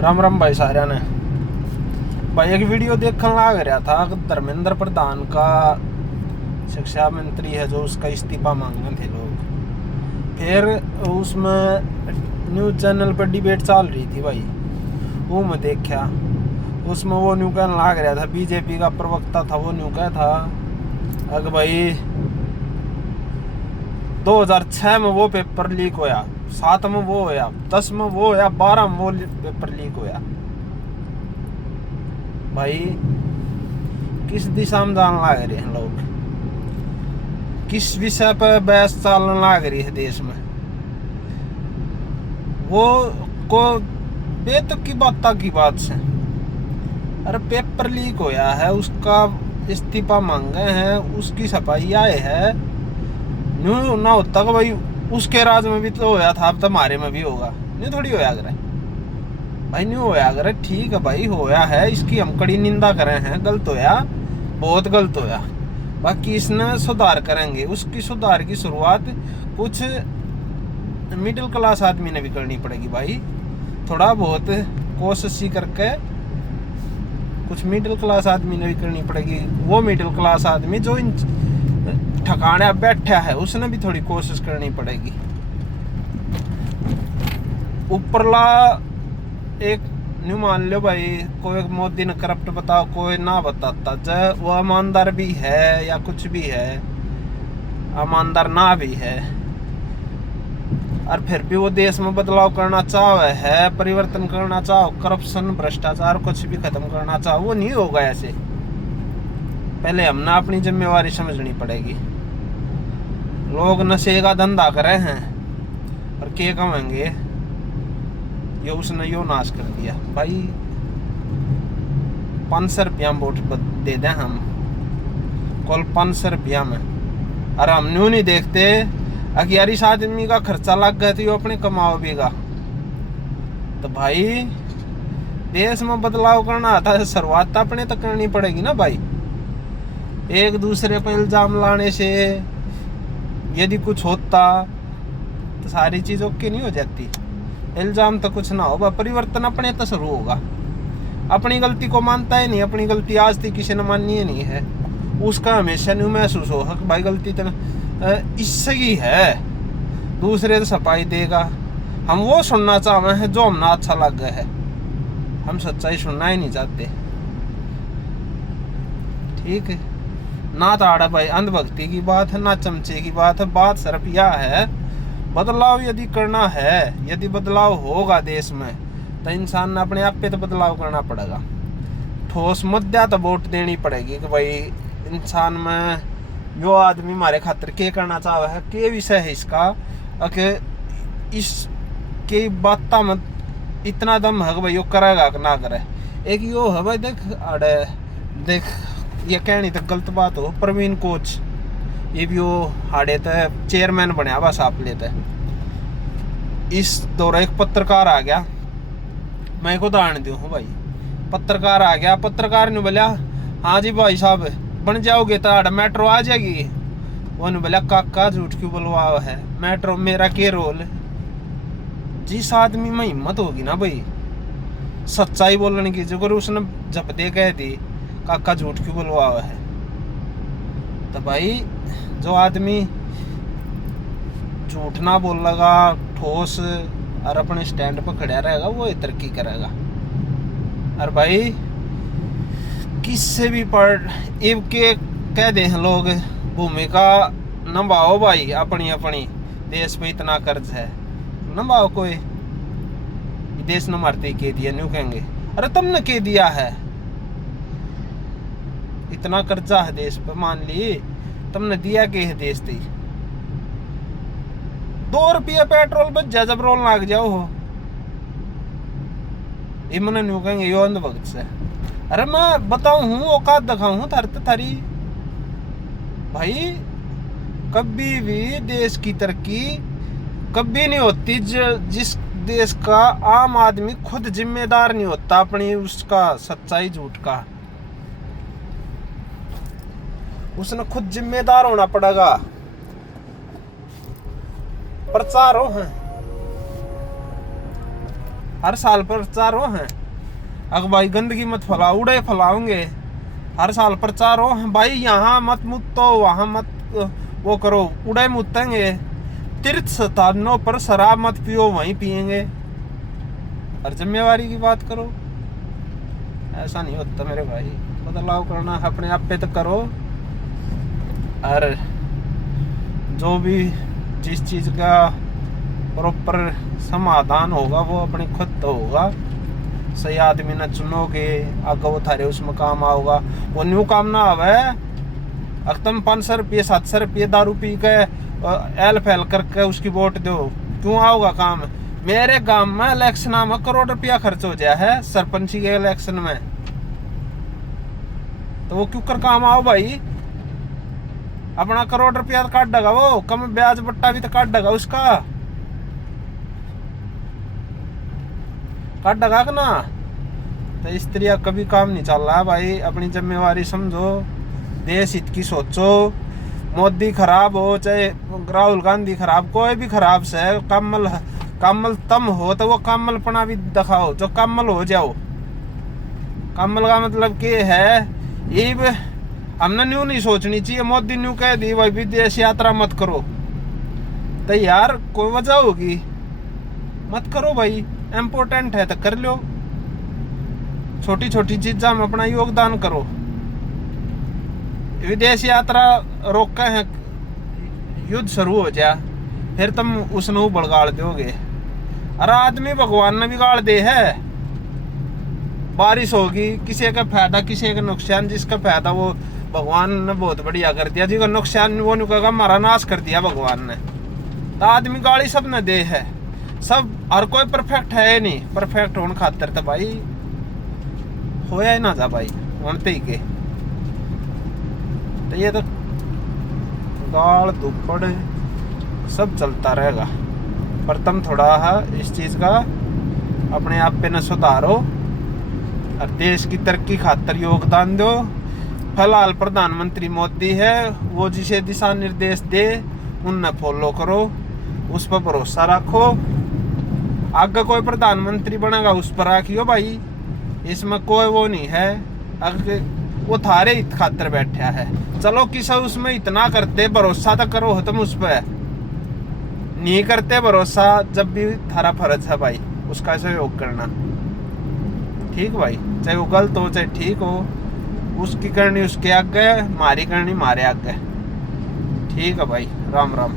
राम राम भाई साਰਿਆਂ ने। भाई एक वीडियो देखने लग रहा था, धर्मेंद्र प्रधान का शिक्षा मंत्री है जो उसका इस्तीफा मांगने थे लोग। फिर उसमें न्यूज़ चैनल पर डिबेट चल रही थी भाई, वो मैं देखा। उसमें वो न्यू कहने लग रहा था, बीजेपी का प्रवक्ता था, वो न्यू कहा था अगर भाई 2006 में वो पेपर लीक होया, 7 में वो होया, 10 में वो होया, 12 में वो पेपर लीक होया। भाई किस दिशा में जाने लग रहे हैं लोग, किस विषय पर बहस चलने लग रही है देश में। वो को बेतुक की बात की बात से, अरे पेपर लीक होया है, उसका इस्तीफा मांगे हैं, उसकी सफाई आए है। न्यू ना होता कि भाई उसके राज में भी तो होया था, अब तुम्हारे में भी होगा। न्यू थोड़ी होया करे भाई, न्यू होया करे, ठीक है भाई होया है, इसकी हम कड़ी निंदा करे हैं, गलत होया, बहुत गलत होया। बाकी इसने सुधार करेंगे, उसकी सुधार की शुरुआत कुछ मिडिल क्लास आदमी ने भी करनी पड़ेगी भाई। थोड़ा बहुत कोशिश ही करके कुछ मिडिल क्लास आदमी ने भी करनी पड़ेगी। वो मिडिल क्लास आदमी जो इन ठिकाने बैठा है, उसने भी थोड़ी कोशिश करनी पड़ेगी। ऊपरला एक न्यू मान लो भाई, कोई मोदी ने करप्ट बताओ, कोई ना बताता, जब वो ईमानदार भी है या कुछ भी है, ईमानदार ना भी है, और फिर भी वो देश में बदलाव करना चाहे है, परिवर्तन करना चाहो, करप्शन भ्रष्टाचार कुछ भी खत्म करना चाहो, वो नहीं होगा ऐसे। पहले हमने अपनी जिम्मेवारी समझनी पड़ेगी। लोग नशे का धंधा करे हैं और के कमाएंगे, ये उसने यो नाश कर दिया भाई। 500 रुपया वोट दे दें हम, कल 500 रुपया में, और हम न्यू नहीं देखते कि यार इस आदमी का खर्चा लग गया तो ये अपने कमाओ बीगा। तो भाई देश में बदलाव करना आता है, शुरुआत अपने तक करनी पड़ेगी ना भाई। एक दूसरे पर इल्जाम लाने से यदि कुछ होता तो सारी चीज ओके नहीं हो जाती। इल्जाम तो कुछ ना होगा, परिवर्तन अपने तो शुरू होगा। अपनी गलती को मानता ही नहीं, अपनी गलती आज तक किसी ने मानी ही नहीं है, उसका हमेशा न्यू महसूस हो भाई गलती तो इससे ही है, दूसरे तो सफाई देगा। हम वो सुनना चाहते हैं जो हमने अच्छा लग गया है, हम सच्चाई सुनना ही नहीं चाहते। ठीक है ना, ताड़ा भाई अंधभक्ति की बात है ना चमचे की बात है। बात सिर्फ यह है, बदलाव यदि करना है, यदि बदलाव होगा देश में, तो इंसान ने अपने आप पे तो बदलाव करना पड़ेगा। ठोस मुद्दा तो वोट देनी पड़ेगी कि भाई इंसान में जो आदमी हमारे खातिर के करना चाहे है, के विषय है इसका, कि इसकी बात में इतना दम है भाई वो करेगा कि ना करे। एक यो है भाई, देख अरे देख, ये कहनी तो गलत बात हो, प्रवीण कोच ये भी वो हाड़े तो चेयरमैन बनया बस आप लेते। इस दौरान एक पत्रकार आ गया, मैं एक उदाहरण दूँ भाई, पत्रकार आ गया, पत्रकार ने बोला हाँ जी भाई साहब बन जाओगे तो मेट्रो आ जाएगी। उन्होंने बोला काका झूठ क्यों बुलवा है, मेट्रो मेरा के रोल। जिस आदमी में हिम्मत होगी ना भाई सच्चाई बोलने की, जो उसने जब दे कह दी काका झूठ क्यों बुलवा है, तो भाई जो आदमी झूठ ना बोलेगा, ठोस और अपने स्टैंड पर खड़ा रहेगा, वो तरक्की करेगा। और भाई किससे भी पढ़ इब के कह दे लोग भूमिका निभाओ भाई, अपनी अपनी देश पे इतना कर्ज है, निभाओ। कोई देश न मारते के दिया न्यू कहेंगे, अरे तुमने के दिया है, इतना कर्जा है देश पे, मान ली तुमने दिया के है देश दी। 2 रुपया पेट्रोल बच जा जब रोल लाग जाओ हो, ये मैंने न्यू कहेंगे यो अंधभक्त से। अरे मैं बताऊं हूँ, औकात दिखाऊं थारी भाई। कभी भी देश की तरक्की कभी नहीं होती जिस देश का आम आदमी खुद जिम्मेदार नहीं होता अपनी उसका सच्चाई झूठ का। उसने खुद जिम्मेदार होना पड़ेगा। प्रचार हो हैं हर साल प्रचार हो है। अगर भाई गंदगी मत फैलाओ, उड़े फैलाओगे, हर साल प्रचार हो भाई, यहाँ मत मुतो, वहाँ मत वो करो, उड़े मुतेंगे। तीर्थ स्थानों पर शराब मत पियो, वहीं पियेंगे। और जिम्मेवारी की बात करो, ऐसा नहीं होता मेरे भाई। बदलाव करना अपने आप पे तो करो, और जो भी जिस चीज का प्रॉपर समाधान होगा वो अपने खुद तो होगा। सही आदमी ना चुनोगे, आगे वो थारे उसमें काम आओगा। वो न्यू काम ना आवे, अगर तुम 500 रुपये 700 रुपये दारू पी के एल फैल करके उसकी वोट दो, क्यों आओगा काम? मेरे गांव में इलेक्शन में करोड़ रुपया खर्च हो गया है सरपंची के इलेक्शन में, तो वो क्यों कर काम आओ भाई? अपना करोड़ रुपया काट देगा वो, कम ब्याज बट्टा भी तो काट देगा उसका, काट देगा ना। तो इस तरह कभी काम नहीं चल रहा है भाई। अपनी जिम्मेवारी समझो, देश हित की सोचो। मोदी खराब हो चाहे राहुल गांधी खराब, कोई भी खराब से कमल तम हो तो वो कमलपना भी दिखाओ, जो कमल हो जाओ। कमल का मतलब क्या है? ये हमने न्यू नहीं सोचनी चाहिए। मोदी न्यू कह दी भाई विदेश यात्रा मत करो, तो यार कोई वजह होगी, मत करो भाई। इम्पोर्टेंट है तो कर लो, छोटी छोटी चीज़ों में अपना योगदान करो। विदेश यात्रा रोके हैं, युद्ध शुरू हो जाए, फिर तुम उसने बड़गाड़ दोगे। अरे आदमी भगवान ने बिगाड़ दे है। बारिश होगी, किसी का फायदा किसी का नुकसान, जिसका फायदा वो भगवान ने बहुत बढ़िया कर दिया, जिसका नुकसान वो नहीं कहेगा हमारा नाश कर दिया भगवान ने। तो आदमी गाड़ी सब ने दे है, सब हर कोई परफेक्ट है नहीं। परफेक्ट होने खातर तो भाई होया ही ना जा भाई, होते ही के। तो ये तो गाड़ दुपड़ सब चलता रहेगा, पर तुम थोड़ा इस चीज का अपने आप पे न सुधारो और देश की तरक्की खातर योगदान दो। फिलहाल प्रधानमंत्री मोदी है, वो जिसे दिशा निर्देश दे उन्हें फॉलो करो, उस पर भरोसा रखो। आगे कोई प्रधानमंत्री बनेगा उस पर रखियो भाई, इसमें कोई वो नहीं है। अगर वो थारे हित खातर बैठा है, चलो किसी उसमें इतना करते भरोसा तो करो तुम उस पर, नहीं करते भरोसा, जब भी थारा फर्ज है भाई उसका सहयोग करना। ठीक भाई, चाहे वो गलत हो चाहे ठीक हो, उसकी करनी उसके आगे, मारी करनी मारे आगे। ठीक है भाई, राम राम।